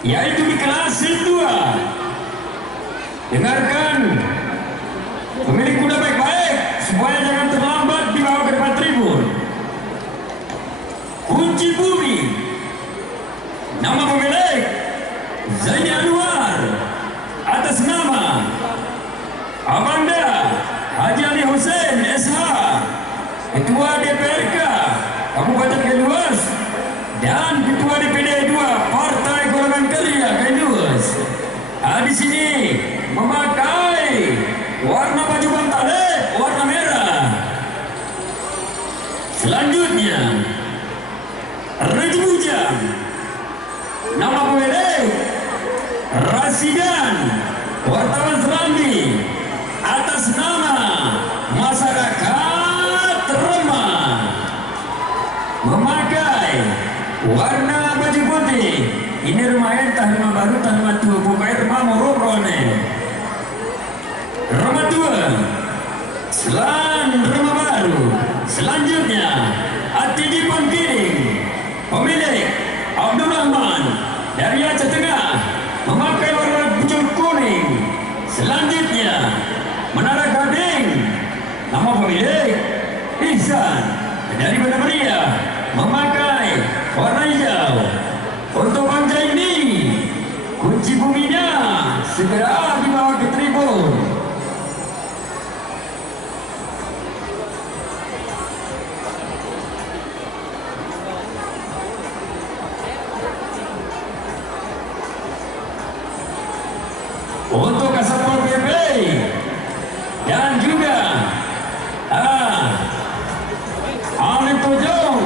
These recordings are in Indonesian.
yaitu di kelas 2. Dengarkan pemilik kuda baik-baik supaya jangan terlambat dibawa ke depan tribun. Kunci bumi, nama pemilik Zaini Anwar, atas nama Abanda Haji Ali Hussein SH, Ketua DPRK Kabupaten Kaluas dan Ketua DPD 2 Partai Golongan Karya Kaluas. Di sini memakai warna baju bantale warna merah. Selanjutnya Raja Bujang, nama pemilik Rasidan wartawan Serambi, atas nama masyarakat Remah, memakai warna baju putih. Ini rumah entah rumah baru rumah tua, pokoknya rumah moro-rone. Rumah tua selan rumah baru. Selanjutnya Atiji Pangkiring, pemilik Abdul Rahman dari Aceh Tengah, memakai warna pucuk kuning. Selanjutnya Menara Gading, nama pemilik Ihsan dari Banda Meriah, memakai warna hijau. Untuk bangsa ini kunci buminya segera dibawa ke tribun. Untuk Kasatpol PP dan juga Alim Tojong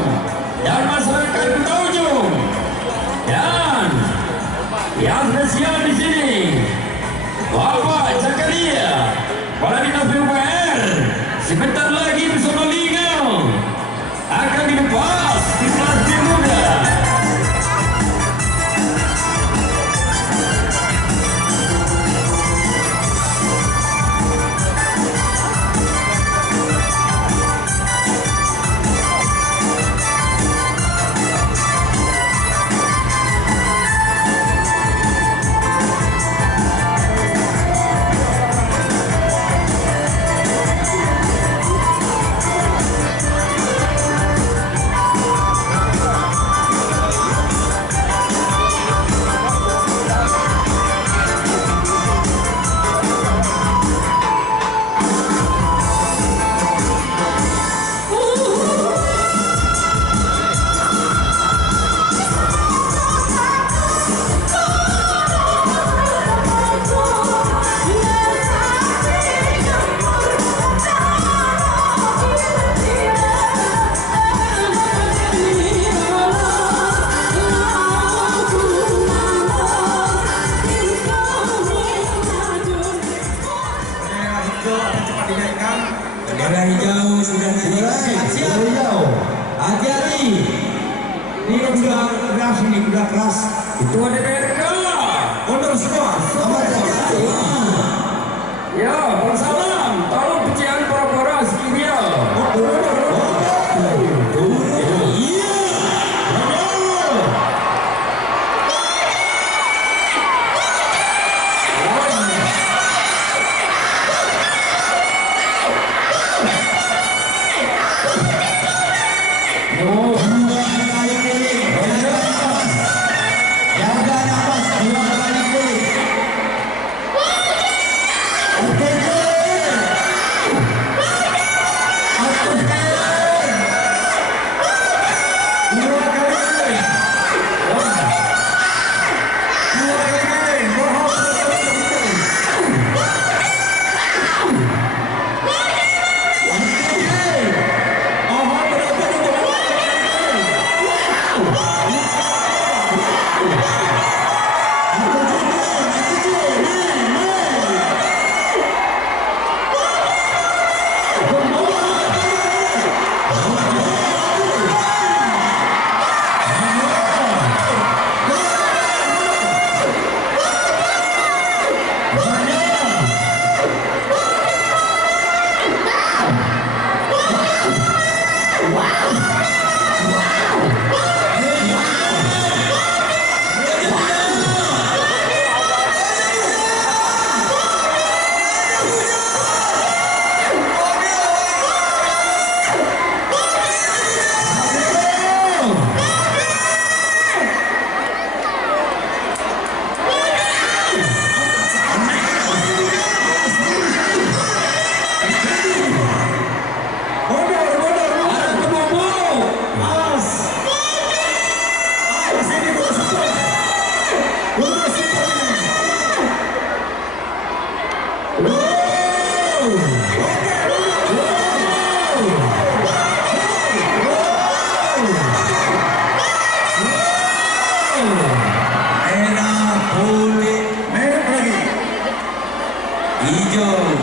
dan masyarakat Kota Ujung, dan yang spesial di sini Bapak Zakaria, Kepala Dinas PUPR, sebentar lagi bersama Lingau akan dilepas di kelas D muda. Bendera hijau sudah siap. Hati-hati. Ini sudah keras, ini sudah keras. Itu ada DPRK. Mundur semua. Ya, bersalam. Tolong pecahan pora-pora sekiranya. hijau.